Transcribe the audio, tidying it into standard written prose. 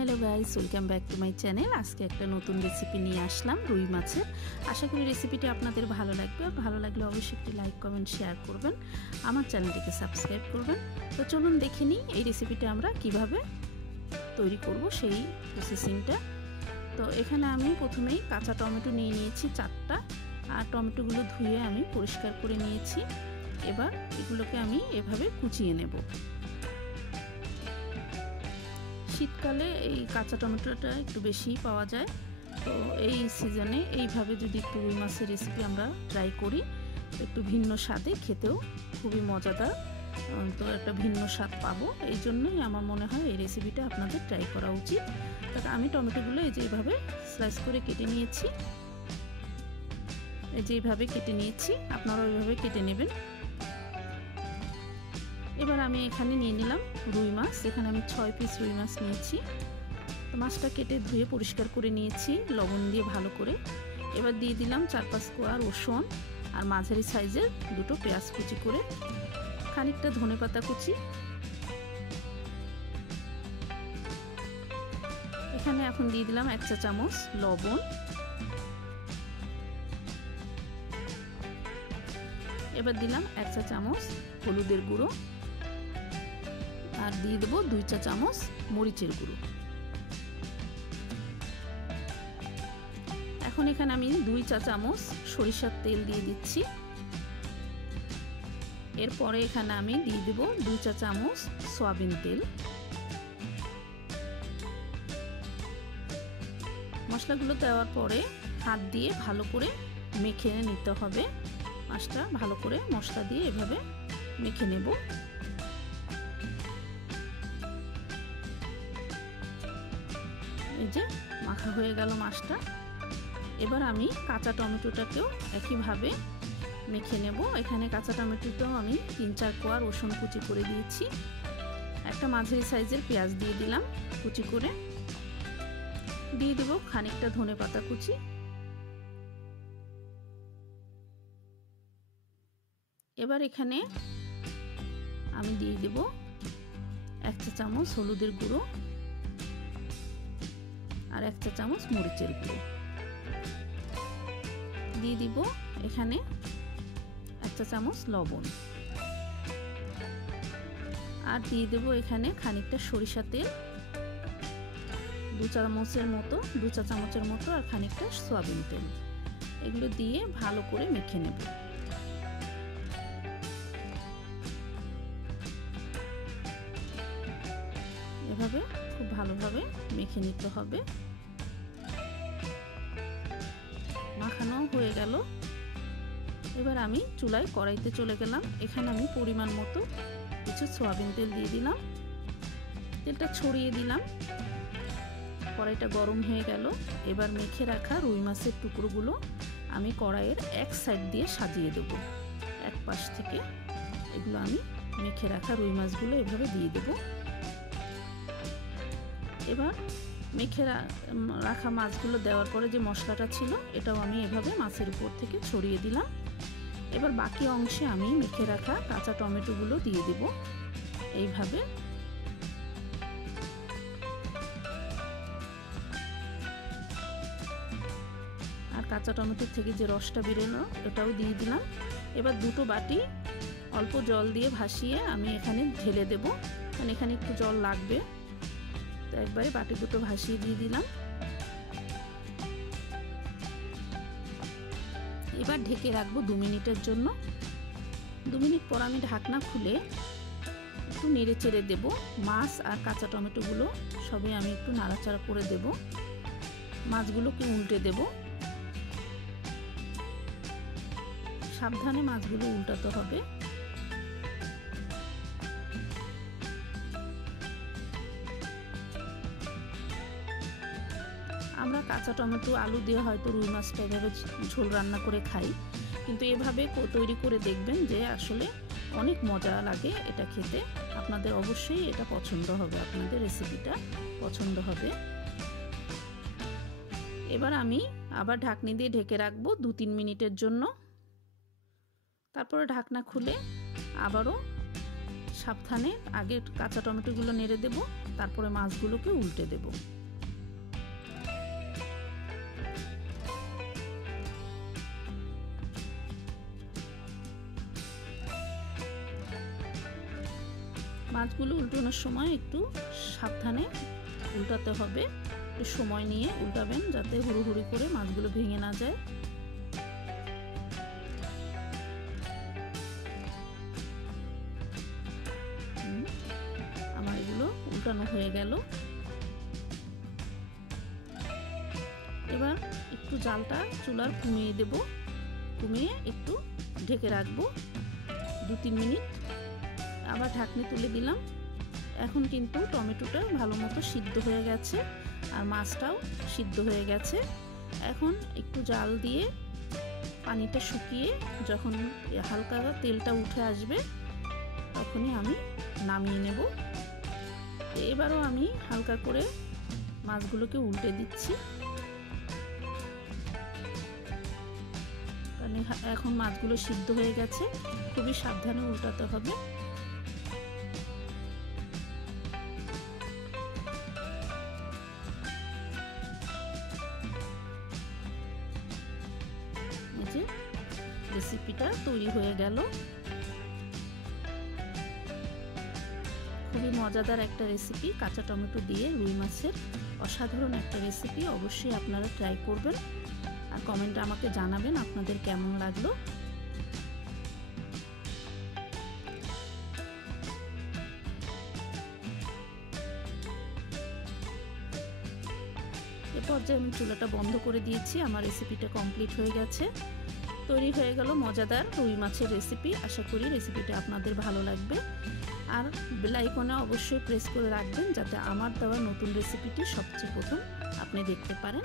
Hello guys, welcome back to my channel. आज के एक नतून रेसिपि निये आसलाम रुई माछेर। आशा करी रेसिपिटी आपनादेर भालो लागबे। भालो लागले अवश्यई एकटी लाइक कमेंट शेयर करबेन, आमार चैनलटिके सबस्क्राइब करबेन। तो चलुन देखे निई এই রেসিপিটা আমরা কিভাবে তৈরি করব সেই প্রসেসিংটা। তো এখানে আমি প্রথমেই কাঁচা টমেটো নিয়ে নিয়েছি 4টা, আর টমেটোগুলো ধুয়ে আমি পরিষ্কার করে নিয়েছি। এবার এগুলোকে আমি এভাবে কুচিয়ে নেব। শীতকালে এই কাঁচা টমেটোটা একটু বেশি পাওয়া যায়, তো এই সিজনে এইভাবে যদি একটু রুই মাছের রেসিপি আমরা ট্রাই করি, একটু ভিন্ন স্বাদে খেতেও খুবই মজাদার, তো একটা ভিন্ন স্বাদ পাবো। এই জন্যই আমার মনে হয় এই রেসিপিটা আপনাদের ট্রাই করা উচিত। তাতে আমি টমেটোগুলো এই যে এইভাবে স্লাইস করে কেটে নিয়েছি, এই যে এইভাবে কেটে নিয়েছি, আপনারা ওইভাবে কেটে নেবেন। এবার আমি এখানে নিয়ে নিলাম রুই মাছ। এখানে আমি 6 পিস রুই মাছ নিয়েছি। তো মাছটা কেটে ধুয়ে পরিষ্কার করে নিয়েছি লবণ দিয়ে ভালো করে। এবার দিয়ে দিলাম 4-5 কোয়া রসুন আর মাঝারি সাইজের 2টো পেঁয়াজ কুচি করে, খানিকটা ধনেপাতা কুচি। এখানে এখন দিয়ে দিলাম 1 চা চামচ লবণ। এবার দিলাম 1 চা চামচ হলুদের গুঁড়ো, আর দিয়ে দেবো 2 চা চামচ মরিচের গুঁড়ো। এখন এখানে আমি 2 চা চামচ সরিষার তেল দিয়ে দিচ্ছি। এরপরে এখানে আমি দিয়ে দেবো 2 চা চামচ সয়াবিন তেল। মশলাগুলো দেওয়ার পরে হাত দিয়ে ভালো করে মেখে নিতে হবে। মাছটা ভালো করে মশলা দিয়ে এভাবে মেখে নেব। এই যে মাখা হয়ে গেল মাছটা। এবার আমি কাঁচা টমেটোটাকেও একইভাবে মেখে নেব। এখানে কাঁচা টমেটোটাও আমি 3-4 কোয়া রসুন কুচি করে দিয়েছি। একটা মাঝারি সাইজের পেঁয়াজ দিয়ে দিলাম কুচি করে। দিয়ে দেবো খানিকটা ধনেপাতা কুচি। এবার এখানে আমি দিয়ে দেব 1 চা চামচ হলুদের গুঁড়ো আর 1 চা চামচ মরিচের গুঁড়ো। দিয়ে দিব এখানে 1 চা চামচ লবণ, আর দিয়ে দেব এখানে খানিকটা সরিষা তেল 2 চা চামচের মতো, আর খানিকটা সয়াবিন তেল। এগুলো দিয়ে ভালো করে মেখে নেব। এভাবে খুব ভালোভাবে মেখে নিতে হবে। মাখানো হয়ে গেল। এবার আমি চুলায় কড়াইতে চলে গেলাম। এখানে আমি পরিমাণ মতো কিছু সয়াবিন তেল দিয়ে দিলাম। তেলটা ছড়িয়ে দিলাম। কড়াইটা গরম হয়ে গেল। এবার মেখে রাখা রুই মাছের টুকরোগুলো আমি কড়াইয়ের এক সাইড দিয়ে সাজিয়ে দেব। এক পাশ থেকে এগুলো আমি মেখে রাখা রুই মাছগুলো এভাবে দিয়ে দেব। এবার মেখে রাখা মাছগুলো দেওয়ার পরে যে মশলাটা ছিল এটাও আমি এভাবে মাছের উপর থেকে ছড়িয়ে দিলাম। এবার বাকি অংশে আমি মেখে রাখা কাঁচা টমেটোগুলো দিয়ে দেব এইভাবে। আর কাঁচা টমেটোর থেকে যে রসটা বেরোলো এটাও দিয়ে দিলাম। এবার 2টো বাটি অল্প জল দিয়ে ভাসিয়ে আমি এখানে ঢেলে দেব, কারণ এখানে একটু জল লাগবে। তো একবারে বাটি 2টো ভাসিয়ে দিয়ে দিলাম। এবার ঢেকে রাখবো 2 মিনিটের জন্য। 2 মিনিট পর আমি ঢাকনা খুলে একটু নেড়ে চেড়ে দেব। মাছ আর কাঁচা টমেটোগুলো সবই আমি একটু নাড়াচাড়া করে দেব। মাছগুলোকে উল্টে দেব। সাবধানে মাছগুলো উল্টাতে হবে। আমরা কাঁচা টমেটো আলু দিয়ে হয়তো রুই মাছটা এভাবে ঝোল রান্না করে খাই, কিন্তু এভাবে তৈরি করে দেখবেন যে আসলে অনেক মজা লাগে এটা খেতে। আপনাদের অবশ্যই এটা পছন্দ হবে, আপনাদের রেসিপিটা পছন্দ হবে। এবার আমি আবার ঢাকনি দিয়ে ঢেকে রাখবো 2-3 মিনিটের জন্য। তারপরে ঢাকনা খুলে আবারও সাবধানে আগে কাঁচা টমেটোগুলো নেড়ে দেব, তারপরে মাছগুলোকে উল্টে দেব। মাছগুলো উল্টানোর সময় একটু সাবধানে উল্টাতে হবে, একটু সময় নিয়ে উল্টাবেন যাতে হুড়ুহুড়ি করে মাছগুলো ভেঙে না যায়। আমার এগুলো উল্টানো হয়ে গেল। এবার একটু জালটা চুলার কমিয়ে দেব, কমিয়ে একটু ঢেকে রাখবো 2-3 মিনিট। আবার ঢাকনি তুলে দিলাম। এখন কিন্তু টমেটোটা ভালো মতো সিদ্ধ হয়ে গেছে আর মাছটাও সিদ্ধ হয়ে গেছে। এখন একটু জাল দিয়ে পানিটা শুকিয়ে যখন হালকা তেলটা উঠে আসবে তখনই আমি নামিয়ে নেব। এবারও আমি হালকা করে মাছগুলোকে উল্টে দিচ্ছি, কারণ এখন মাছগুলো সিদ্ধ হয়ে গেছে, খুবই সাবধানে উল্টাতে হবে। এই যে রেসিপিটা তৈরি হয়ে গেল। খুবই মজাদার একটা রেসিপি, কাঁচা টমেটো দিয়ে রুই মাছের অসাধারণ একটা রেসিপি। অবশ্যই আপনারা ট্রাই করবেন আর কমেন্টে আমাকে জানাবেন আপনাদের কেমন লাগলো। এ পর্যায়ে আমি চুলাটা বন্ধ করে দিয়েছি। আমার রেসিপিটা কমপ্লিট হয়ে গেছে। তৈরি হয়ে গেল মজাদার রুই মাছের রেসিপি। আশা করি রেসিপিটা আপনাদের ভালো লাগবে আর বেল আইকনে অবশ্যই প্রেস করে রাখবেন যাতে আমার দেওয়া নতুন রেসিপিটি সবচেয়ে প্রথম আপনি দেখতে পারেন।